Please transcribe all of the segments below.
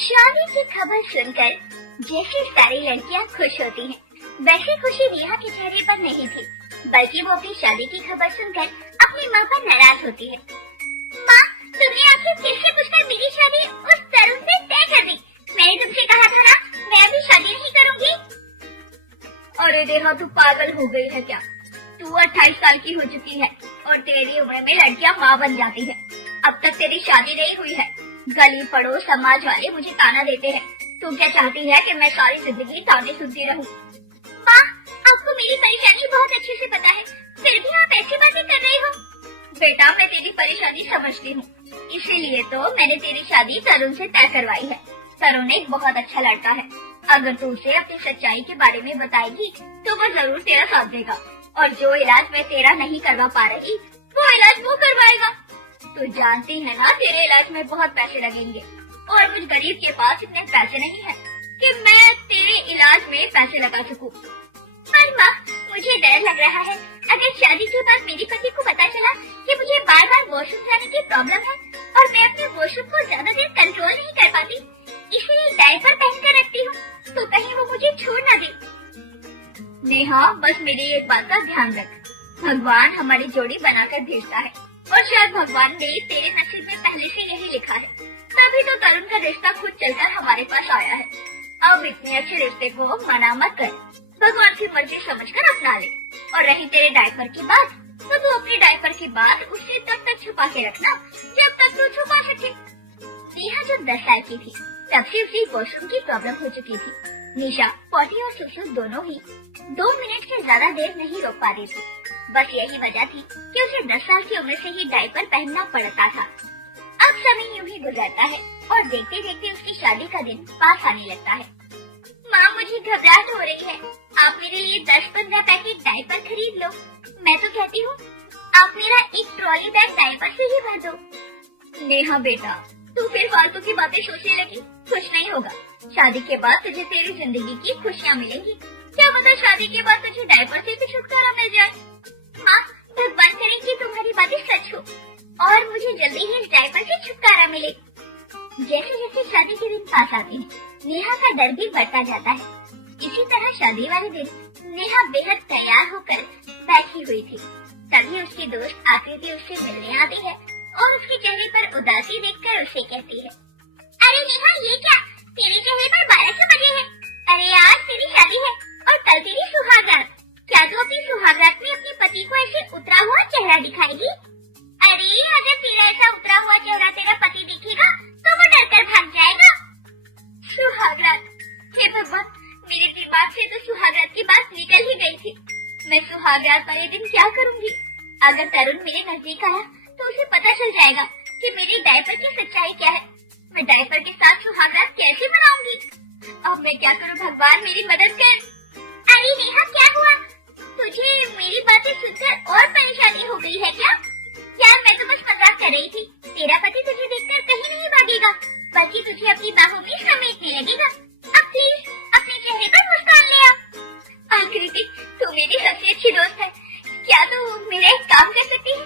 शादी की खबर सुनकर जैसे सारी लड़कियां खुश होती हैं, वैसे खुशी नेहा के चेहरे पर नहीं थी, बल्कि वो अपनी शादी की खबर सुनकर अपनी माँ पर नाराज होती है। माँ, तुमने आखिर किससे पूछकर मेरी शादी उस तरुण से तय कर दी? मैंने तुमसे कहा था ना, मैं अभी शादी नहीं करूंगी। अरे नेहा, तू पागल हो गई है क्या? तू 28 साल की हो चुकी है और तेरी उम्र में लड़कियां माँ बन जाती है। अब तक तेरी शादी नहीं हुई है। गली पड़ोस समाज वाले मुझे ताना देते हैं। तू क्या चाहती है कि मैं सारी जिंदगी ताने सुनती रहूं? माँ, आपको मेरी परेशानी बहुत अच्छे से पता है, फिर भी आप ऐसी बातें कर रही हो। बेटा, मैं तेरी परेशानी समझती हूँ, इसीलिए तो मैंने तेरी शादी तरुण से तय करवाई है। तरुण एक बहुत अच्छा लड़का है। अगर तू उसे अपनी सच्चाई के बारे में बताएगी तो वो जरूर तेरा साथ देगा, और जो इलाज मैं तेरा नहीं करवा पा रही वो इलाज वो करवाएगा। तू जानती है ना, तेरे इलाज में बहुत पैसे लगेंगे और मुझ गरीब के पास इतने पैसे नहीं है कि मैं तेरे इलाज में पैसे लगा सकूं। पर माँ, मुझे डर लग रहा है, अगर शादी के बाद मेरे पति को पता चला कि मुझे बार बार वॉशरूम जाने की प्रॉब्लम है और मैं अपने वॉशरूम को ज्यादा देर कंट्रोल नहीं कर पाती, इसलिए डायपर पहनकर रखती हूँ, तो कहीं वो मुझे छोड़ न दे। नेहा, बस मेरी एक बात का ध्यान रख, भगवान हमारी जोड़ी बनाकर भेजता है और शायद भगवान ने तेरे नसीब में पहले से यही लिखा है, तभी तो तरुण का रिश्ता खुद चलकर हमारे पास आया है। अब इतने अच्छे रिश्ते को मना मत कर, भगवान की मर्जी समझकर अपना ले। और रही तेरे डायपर की बात, तो तू अपने डायपर की बात उससे तब तक छुपा के रखना जब तक तू छुपा सके। नेहा जब 10 साल की थी तब से उसे वॉशरूम की प्रॉब्लम हो चुकी थी। निशा, पॉटी और सुसु दोनों ही 2 मिनट से ज्यादा देर नहीं रोक पा रही थी। बस यही वजह थी कि उसे 10 साल की उम्र से ही डायपर पहनना पड़ता था। अब समय यूं ही गुजरता है और देखते देखते उसकी शादी का दिन पास आने लगता है। माँ, मुझे घबराहट हो रही है, आप मेरे लिए 10-15 पैकेट डायपर खरीद लो। मैं तो कहती हूँ आप मेरा एक ट्रॉली बैग डायपर से ही भर दो। नेहा बेटा, तू फिर फालतू की बातें सोचने लगी, कुछ नहीं होगा। शादी के बाद तुझे तेरी जिंदगी की खुशियाँ मिलेंगी। क्या पता शादी के बाद तुझे डायपर से भी छुटकारा मिल जाए। माँ, भगवान करे कि तुम्हारी बातें सच हो और मुझे जल्दी ही इस डायपर से छुटकारा मिले। जैसे जैसे शादी के दिन पास आते हैं, नेहा का डर भी बढ़ता जाता है। इसी तरह शादी वाले दिन नेहा बेहद तैयार होकर बैठी हुई थी, तभी उसकी दोस्त आकृति उससे मिलने आती है और उसके चेहरे पर उदासी देखकर उसे कहती है, अरे नेहा, ये क्या, तेरे चेहरे पर 12 के बजे हैं। अरे आज तेरी शादी है और कल तेरी सुहागरात। क्या तू अपनी सुहागरात में अपने पति को ऐसे उतरा हुआ चेहरा दिखाएगी? अरे अगर तेरा ऐसा उतरा हुआ चेहरा तेरा पति देखेगा तो वो डरकर भाग जाएगा। सुहागरात, हे भगवान, मेरे दिमाग से तो सुहागरात की बात निकल ही गई थी। मैं सुहागरात वाले दिन क्या करूंगी? अगर तरुण मेरे नजदीक आया तो उसे पता चल जाएगा कि मेरी डायपर की सच्चाई क्या है। मैं डायपर के साथ सुहागरात कैसे मनाऊंगी? अब मैं क्या करूं? भगवान मेरी मदद कर। अरे नेहा, क्या हुआ? तुझे मेरी बातें सुनकर और परेशानी हो गई है क्या? यार, मैं तो बस मजाक कर रही थी। तेरा पति तुझे देखकर कहीं नहीं भागेगा, बल्कि तुझे अपनी बाहों में समेटने लगेगा। अब प्लीज अपने चेहरे पर मुस्कान ले आ। आकृति, तू मेरी सबसे अच्छी दोस्त है, क्या तू मेरा एक काम कर सकती है?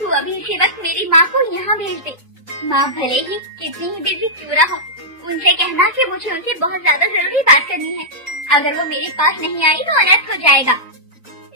तू अभी इसी वक्त मेरी माँ को यहाँ भेज दे। माँ भले ही कितनी ही बिजी क्यों ना हो, उनसे कहना कि मुझे उनसे बहुत ज्यादा जरूरी बात करनी है। अगर वो मेरे पास नहीं आई तो अनर्थ हो जाएगा।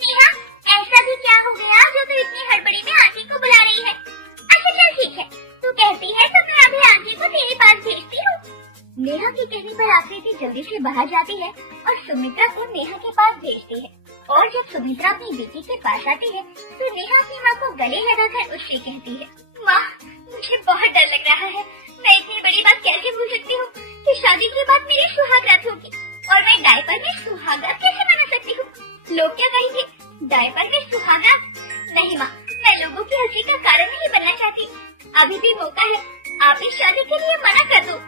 नेहा, ऐसा भी क्या हो गया जो तू इतनी हड़बड़ी में आंटी को बुला रही है? अच्छा चल ठीक है, तू कहती है तो मैं अभी आंटी को तेरे पास भेजती हूँ। नेहा के कहने पर आकृति जल्दी से बाहर जाती है और सुमित्रा को नेहा के पास भेजती है। और जब सुमित्रा अपनी बेटी के पास आती है तो नेहा अपनी माँ को गले लगाकर उससे कहती है, माँ, मुझे बहुत डर लग रहा है। मैं इतनी बड़ी बात कैसे भूल सकती हूँ कि शादी के बाद मेरी सुहागरात होगी, और मैं डायपर में सुहागरात कैसे मना सकती हूँ? लोग क्या कहेंगे, डायपर में सुहागरात? नहीं माँ, मैं लोगों की हंसी का कारण नहीं बनना चाहती। अभी भी मौका है, आप इस शादी के लिए मना कर दो।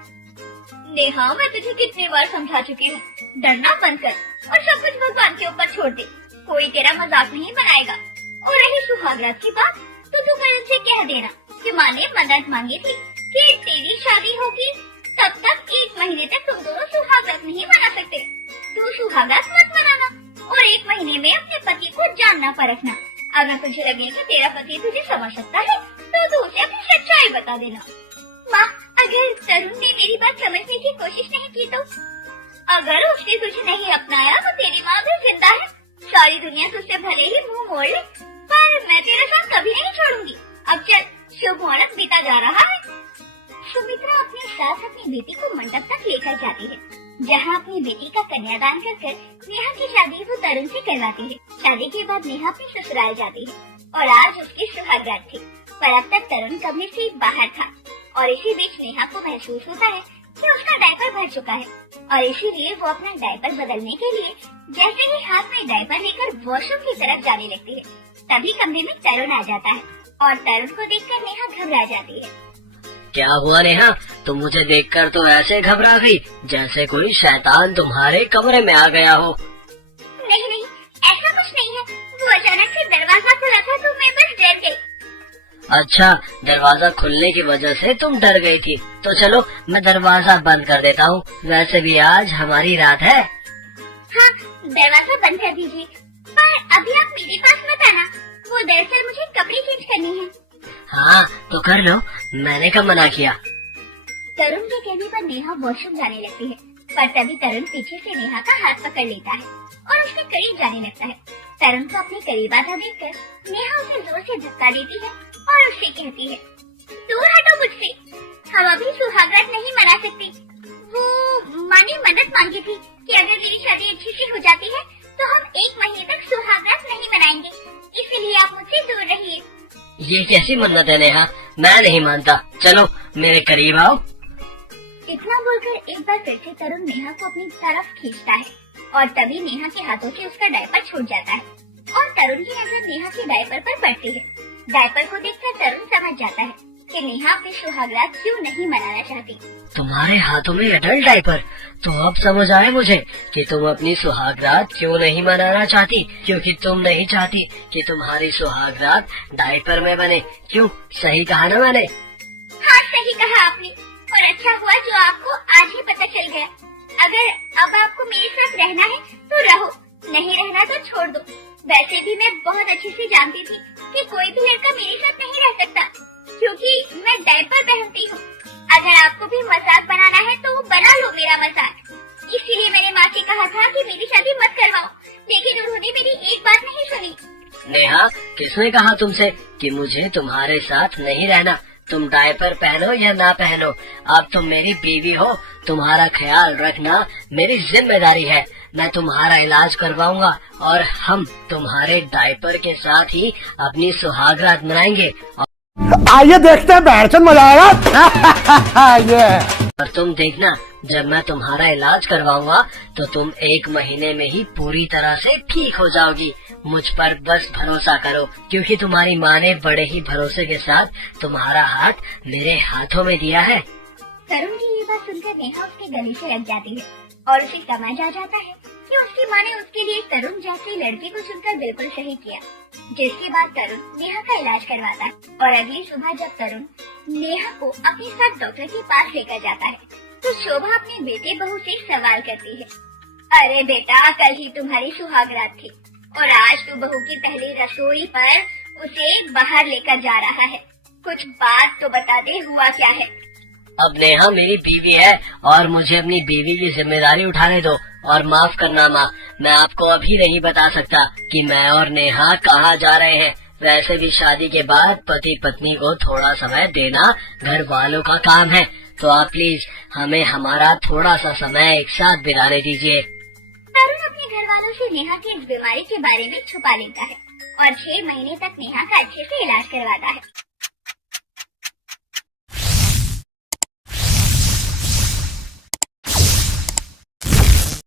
नेहा, मैं तुझे कितनी बार समझा चुकी हूँ, डरना बंद कर और सब कुछ भगवान के ऊपर छोड़ दे। कोई तेरा मजाक नहीं बनाएगा। और रही सुहागरात की बात, तो तू कल से कह देना कि माँ ने मदद मांगी थी कि तेरी शादी होगी, तब तक 1 महीने तक तुम दोनों सुहागरात नहीं मना सकते। तू सुहागरात मत मनाना और 1 महीने में अपने पति को जानना परखना। अगर तुझे लगे कि तेरा पति तुझे समझ सकता है तो तू उसे अपनी सच्चाई बता देना। माँ, अगर तरुण ने मेरी बात समझने की कोशिश नहीं की तो? अगर उसने तुझे नहीं अपनाया तो तेरी माँ भी जिंदा है। सारी दुनिया तुझसे भले ही मुंह मोड़ ले, पर मैं तेरा साथ कभी नहीं छोड़ूंगी। अब चल, शुभ मुहूर्त बीता जा रहा है। सुमित्रा अपने साथ अपनी बेटी को मंडप तक लेकर जाती है, जहाँ अपनी बेटी का कन्यादान कर नेहा की शादी वो तरुण से करवाती है। शादी के बाद नेहा अपने ससुराल जाती है और आज उसकी सुहागरात थी, पर अब तक तरुण कमरे से बाहर था और इसी बीच नेहा को महसूस होता है कि उसका डायपर भर चुका है और इसीलिए वो अपना डायपर बदलने के लिए जैसे ही हाथ में डायपर लेकर वॉशरूम की तरफ जाने लगती है, तभी कमरे में तरुण आ जाता है और तरुण को देखकर नेहा घबरा जाती है। क्या हुआ नेहा, तुम मुझे देखकर तो ऐसे घबरा गई जैसे कोई शैतान तुम्हारे कमरे में आ गया हो। नहीं नहीं, ऐसा कुछ नहीं है। वो अचानक से दरवाजा खुला था तो मैं बस डर गई। अच्छा, दरवाजा खुलने की वजह से तुम डर गई थी, तो चलो मैं दरवाजा बंद कर देता हूँ। वैसे भी आज हमारी रात है। हाँ, दरवाजा बंद कर दीजिए, पर अभी आप मेरे पास मत आना। वो दरअसल मुझे कपड़े चेंज करनी है। हाँ तो कर लो, मैंने कब मना किया। तरुण के कहने पर नेहा वॉशरूम जाने लगती है, पर तभी तरुण पीछे से नेहा का हाथ पकड़ लेता है और उसके करीब जाने लगता है। तरुण को अपने करीब आता देखकर नेहा उसे जोर से धक्का देती है और उससे कहती है, दूर हटो मुझसे, हम अभी सुहागरात नहीं मना सकते। वो माँ ने मदद मांगी थी कि अगर मेरी शादी अच्छे से हो जाती है तो हम 1 महीने तक सुहागरात नहीं मनाएंगे, इसीलिए आप मुझसे दूर रहिए। ये कैसी मन्नत है नेहा, मैं नहीं मानता। चलो मेरे करीब आओ। इतना बोलकर एक बार फिर से तरुण नेहा को अपनी तरफ खींचता है और तभी नेहा के हाथों से उसका डायपर छूट जाता है और तरुण की नजर नेहा के डायपर पर पड़ती है। डायपर को देखकर तरुण समझ जाता है कि नेहा अपनी सुहागरात क्यों नहीं मनाना चाहती। तुम्हारे हाथों में अडल्ट डायपर, तो अब समझ आए मुझे कि तुम अपनी सुहागरात क्यों नहीं मनाना चाहती, क्योंकि तुम नहीं चाहती कि तुम्हारी सुहागरात डायपर में बने। क्यों, सही कहा ना मैंने? हाँ, सही कहा आपने, और अच्छा हुआ जो आपको आज ही पता चल गया। अगर अब आपको मेरे साथ रहना है तो रहो, नहीं रहना तो छोड़ दो। वैसे भी मैं बहुत अच्छे से जानती थी कि कोई भी लड़का मेरे साथ नहीं रह सकता, क्योंकि मैं डायपर पहनती हूँ। अगर आपको भी मजाक बनाना है तो बना लो मेरा मजाक। इसीलिए मैंने माँ से कहा था कि मेरी शादी मत करवाओ, लेकिन उन्होंने मेरी एक बात नहीं सुनी। नेहा, किसने कहा तुमसे कि मुझे तुम्हारे साथ नहीं रहना? तुम डायपर पहनो या ना पहनो, अब तुम मेरी बीवी हो, तुम्हारा ख्याल रखना मेरी जिम्मेदारी है। मैं तुम्हारा इलाज करवाऊंगा और हम तुम्हारे डायपर के साथ ही अपनी सुहागरात मनाएंगे। आइए देखते हैं, बैठकर मजा आएगा। ये और तुम देखना, जब मैं तुम्हारा इलाज करवाऊंगा तो तुम 1 महीने में ही पूरी तरह से ठीक हो जाओगी। मुझ पर बस भरोसा करो, क्योंकि तुम्हारी माँ ने बड़े ही भरोसे के साथ तुम्हारा हाथ मेरे हाथों में दिया है। तरुण की ये बात सुनकर नेहा उसके गले से लग जाती है और उसे समझ आ जाता है कि उसकी माँ ने उसके लिए तरुण जैसी लड़की को चुनकर बिल्कुल सही किया। जिसके बाद तरुण नेहा का इलाज करवाता है और अगली सुबह जब तरुण नेहा को अपने साथ डॉक्टर के पास लेकर जाता है तो शोभा अपने बेटे बहू से सवाल करती है, अरे बेटा, कल ही तुम्हारी सुहागरात थी और आज तू बहू की पहली रसोई पर उसे बाहर लेकर जा रहा है। कुछ बात तो बता दे, हुआ क्या है? अब नेहा मेरी बीवी है और मुझे अपनी बीवी की जिम्मेदारी उठाने दो। और माफ करना माँ, मैं आपको अभी नहीं बता सकता कि मैं और नेहा कहाँ जा रहे हैं। वैसे भी शादी के बाद पति पत्नी को थोड़ा समय देना घर वालों का काम है, तो आप प्लीज हमें हमारा थोड़ा सा समय एक साथ बिताने दीजिए। तरुण अपने घर वालों से नेहा की इस बीमारी के बारे में छुपा लेता है और 6 महीने तक नेहा का अच्छे से इलाज करवाता है।